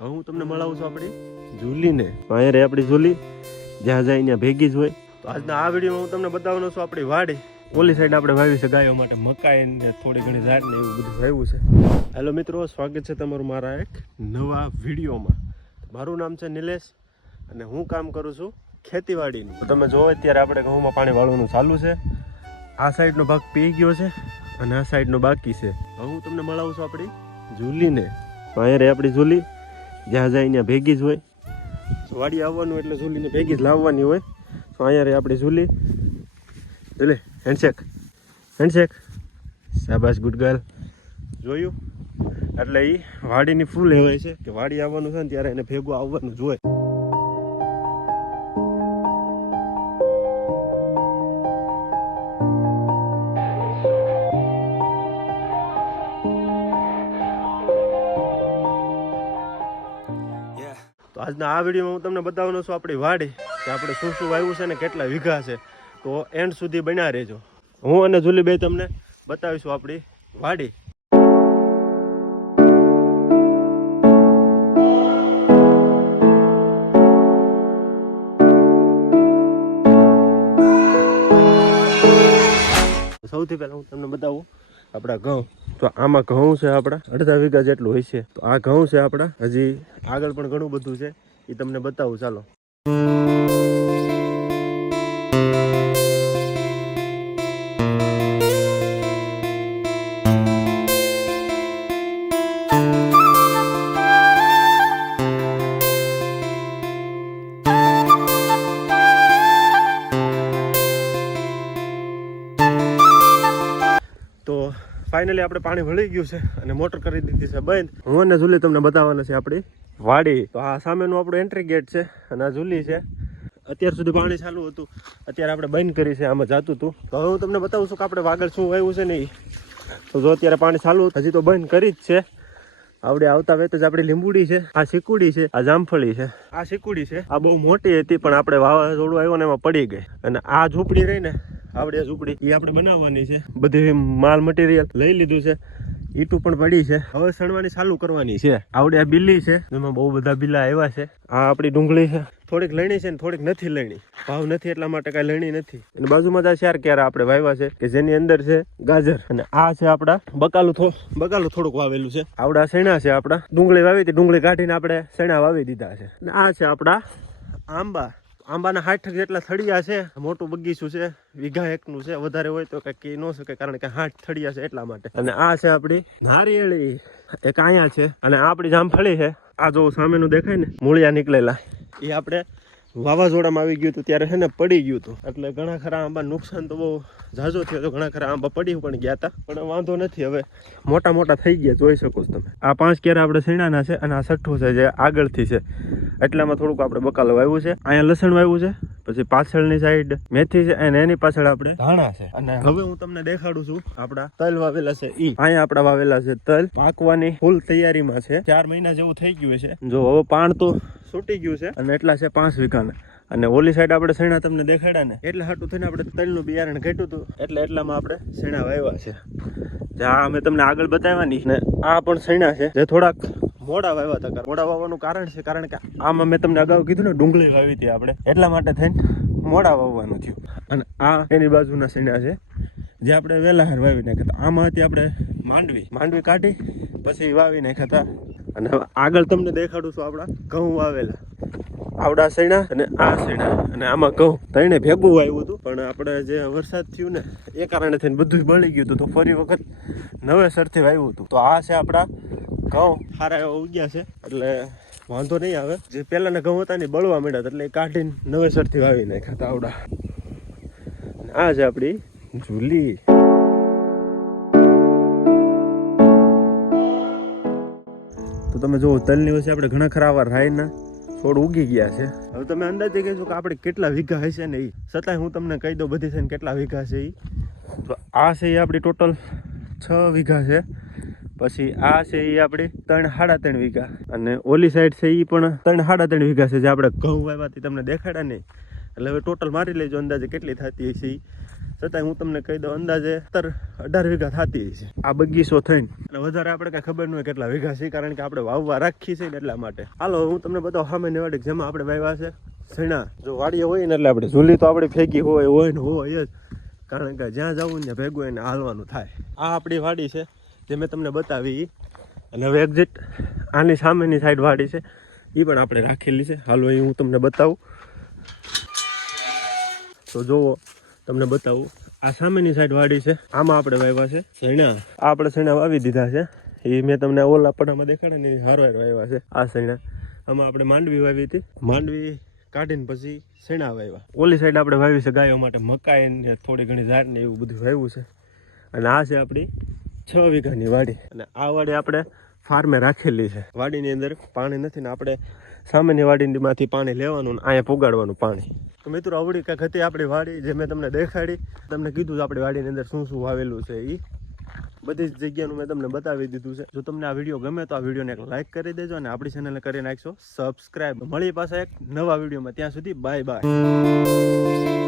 હવે હું તમને મળાવું છું આપણી ઝૂલીને. અહીંયા રે આપણી ઝૂલી. જ્યાં જાય ત્યાં ભેગી જ હોય. તો આજના આ વિડીયોમાં હું તમને બતાવવાનો છું આપણી વાડી. ઓલી સાઈડ આપણે વાવી છે ગાયો માટે મકાઈ ને થોડી ઘણી ઝાડ ને એવું બધું વાવ્યું છે. હેલો મિત્રો સ્વાગત છે તમારું મારા એક નવા વિડીયોમાં. મારું નામ છે નિલેશ અને હું કામ કરું છું ખેતીવાડીનું. તો તમે જોવો અત્યારે આપણે ઘઉંમાં પાણી વાળવાનું ચાલુ છે. આ સાઈડનો ભાગ પી ગયો છે અને આ સાઈડનો બાકી છે. હવે હું તમને મળાવું છું આપણી ઝૂલીને. તો અહીંયા રે આપણી ઝૂલી. જ્યાં જાય ત્યાં ભેગી જ હોય. વાડી આવવાનું એટલે ઝૂલીને ભેગી જ લાવવાની હોય. તો અહીંયા રે આપણી ઝૂલી. એટલે હેન્ડશેક હેન્ડશેક શાબાશ ગુડ ગર્લ જોયું? એટલે એ વાડીની ફૂલ એવાય છે કે વાડી આવવાનું છે ને ત્યારે એને ભેગું આવવાનું જ હોય. આજના આ વિડીયોમાં હું તમને બતાવવાનો છું આપણી વાડી, કે આપણે શું શું વાવ્યું છે ને કેટલા વીઘા છે. તો એન્ડ સુધી બન્યા રહેજો. હું અને જુલીભાઈ તમને બતાવીશું આપણી વાડી. સૌથી પહેલા હું તમને બતાવું આપણા ઘઉં. તો આમાં ઘઉં છે આપણા, અડધા વીઘા જેટલું હોય છે. તો આ ઘઉં છે આપણા, હજી આગળ પણ ઘણું બધું છે. એ તમને બતાવું, ચાલો. ફાઇનલી આપણે પાણી વળી ગયું છે અને મોટર કરી દીધી છે બંધ. હું અને ઝુલી તમને બતાવવાના છે આપણી વાડી. તો આ સામેનું આપણું એન્ટ્રી ગેટ છે અને આ ઝુલી છે. અત્યાર સુધી પાણી ચાલુ હતું. અત્યારે આપણે બંધ કરી છે, આમાં જાતું હતું. તો હવે હું તમને બતાવું છું કે આપણે વાગડ શું આવ્યું છે ને તો જો અત્યારે પાણી ચાલુ હજી તો બંધ કરી જ છે. આપણે આવતા વેત જ આપણી લીંબુડી છે, આ સિકુડી છે, આ જામફળી છે. આ સિકુડી છે. આ બહુ મોટી હતી, પણ આપણે વાવાઝોડું આવ્યું ને એમાં પડી ગઈ. અને આ ઝૂંપડી રહી ને આવડે ઝૂંપડી. એ આપણે બનાવવાની છે. બધી માલ મટીરિયલ લઈ લીધું છે. ઈટું પણ પડી છે. હવે સણવાની ચાલુ કરવાની છે. આવડે આ બિલ્લી છે. એમાં બહુ બધા બિલ્લા આવ્યા છે. આ આપણી ડુંગળી છે. થોડીક લણી છે ને થોડીક નથી લણી. ભાવ નથી એટલા માટે કાંઈ લણી નથી. અને બાજુમાં જ આ ચાર ક્યારે આપણે વાવ્યા છે કે જેની અંદર છે ગાજર. અને આ છે આપણા બકાલું થો બકાલું થોડુંક વાવેલું છે. આવડા શેણા છે આપણા. ડુંગળી વાવી હતી ડુંગળી કાઢીને આપણે શેણા વાવી દીધા છે. અને આ છે આપણા આંબા. આંબાના હાઠ જેટલા થળિયા છે, મોટું બગીચું છે, વીઘા એકનું છે, વધારે હોય તો કઈ કહી ન શકે, કારણ કે હાઠ થળિયા છે એટલા માટે. અને આ છે આપણી નારિયેળી. એક આયા છે અને આપણી જામફળી છે. આ જો સામેનું દેખાય ને, મૂળિયા નીકળેલા. એ આપણે વાવાઝોડામાં આવી ગયું હતું, ત્યારે છે ને પડી ગયું હતું. એટલે ઘણા ખરા આંબા નુકસાન તો બહુ ઝાઝો થયો તો ઘણા ખરા આંબા પડી પણ ગયા હતા પણ વાંધો નથી, હવે મોટા મોટા થઈ ગયા, જોઈ શકો છો તમે. આ પાંચ કેરા આપણે સીણાના છે અને આ છઠ્ઠું છે જે આગળથી છે. એટલામાં થોડુંક આપણે બકાલો વાવ્યું છે. અહીંયા લસણ વાવ્યું છે પછી પાછળની સાઈડ મેથી છે અને એની પાછળ આપણે ધાણા છે. અને હવે હું તમને દેખાડું છું આપણા તલ વાવેલા છે ઈ. અહીંયા આપણા વાવેલા છે તલ. પાકવાની ફૂલ તૈયારીમાં છે. ચાર મહિના જેવું થઈ ગયું છે જો હવે પાણ તો છૂટી ગયું છે અને એટલા છે પાંચ વીઘાના. અને ઓલી સાઈડ આપણે શેણા તમને દેખાડ્યા ને એટલે હાટું થઈને આપણે તલનું બિયારણ ઘટ્યું હતું. એટલે એટલામાં આપણે શેણા વાવ્યા છે. આ અમે તમને આગળ બતાવવાની ને આ પણ શેણા છે. જે થોડાક મોડા વાવ્યા હતા મોડા વાવવાનું કારણ છે, કારણ કે આમાં મેં તમને અગાઉ કીધું ને, ડુંગળી વાવી હતી આપણે. એટલા માટે થઈને મોડા વાવવાનું થયું. અને આ એની બાજુના શેણા છે, જે આપણે વહેલા હાર વાવી નાખ્યા હતા. હતી આપણે માંડવી. માંડવી કાઢી, પછી વાવી નાખ્યા હતા. અને આગળ તમને દેખાડું છું આપણા ઘઉં વાવેલા. આવડા શેણા અને આ શેણા અને આમાં ઘઉં ત્રણે ભેગું વાવ્યું હતું. પણ આપણે જે વરસાદ થયું ને, એ કારણે થઈને બધું બળી ગયું હતું. તો ફરી વખત નવેસરથી વાવ્યું હતું. તો આ છે આપણા ઘઉં. સારા એવા ઉગ્યા છે. એટલે વાંધો નહીં આવે. જે પહેલાના ઘઉં હતા ને બળવા માંડ્યા એટલે કાઢીને નવેસરથી વાવી નાખ્યા હતા આવડા. આ છે આપણી ઝૂલી. તો તમે જુઓ તલની વચ્ચે આપણે ઘણા ખરા વાર રાયના છોડ ઉગી ગયા છે. હવે તમે અંદાજે કહેશો કે આપણે કેટલા વીઘા હશે ને એ છતાંય હું તમને કહી દઉં બધી ને કેટલા વીઘા છે એ તો આ છે એ આપણી ટોટલ છ વીઘા છે. પછી આ છે એ આપણી ત્રણ સાડા ત્રણ વીઘા. અને ઓલી સાઈડ છે એ પણ ત્રણ સાડા ત્રણ વીઘા છે જે આપણે ઘઉં વાવવાથી તમને દેખાડ્યા નહીં એટલે હવે ટોટલ મારી લેજો અંદાજે કેટલી થતી હશે છતાંય હું તમને કહી દઉં, અંદાજે સત્તર અઢાર વીઘા થતી છે આ બગીચો થઈને. અને વધારે આપણે કાંઈ ખબર ન હોય કેટલા વીઘા છે, કારણ કે આપણે વાવવા રાખી છે ને એટલા માટે. હાલો, હું તમને બતાવું, સામે વાડી જેમાં આપણે વાવ્યા છે સીણા જો વાડીએ હોય ને એટલે આપણે ઝૂલી તો આપણે ફેંકી હોય હોય ને હોય જ. કારણ કે જ્યાં જવું ને ભેગું એને હાલવાનું થાય. આ આપણી વાડી છે. જે મેં તમને બતાવી અને હવે એક્ઝિટ આની સામેની સાઈડ વાડી છે એ પણ આપણે રાખેલી છે. હાલો એ હું તમને બતાવું. તો જુઓ તમને બતાવું. આ સામેની સાઈડ વાડી છે, આમાં આપણે વાવ્યા છે. આ આપણે સૈણા વાવી દીધા છે. એ મેં તમને ઓલા પટામાં દેખાડે ને હારો વાવ્યા છે. આ સૈણા આમાં આપણે માંડવી વાવી હતી. માંડવી કાઢીને પછી સૈણા વાવ્યા ઓલી સાઈડ આપણે વાવી છે ગાયો માટે મકાઈ ને થોડી ઘણી ઝાડ ને એવું બધું વાવ્યું છે. અને આ છે આપણી છ વીઘાની વાડી. અને આ વાડી આપણે ફાર્મે રાખેલી છે. વાડીની અંદર પાણી નથી ને આપણે સામેની વાડીમાંથી પાણી લેવાનું ને અહીંયા પુગાડવાનું પાણી. તો મિત્રો, આવડી કાંઈક હતી આપણી વાડી જે મેં તમને દેખાડી? તમને કીધું આપણી વાડીની અંદર શું શું વાવેલું છે એ બધી જ જગ્યાનું મેં તમને બતાવી દીધું છે. જો તમને આ વીડિયો ગમે તો આ વિડીયોને એક લાઇક કરી દેજો અને આપણી ચેનલને કરી નાખશો. સબસ્ક્રાઈબ મળી પાસે એક નવા વિડીયોમાં. ત્યાં સુધી બાય બાય.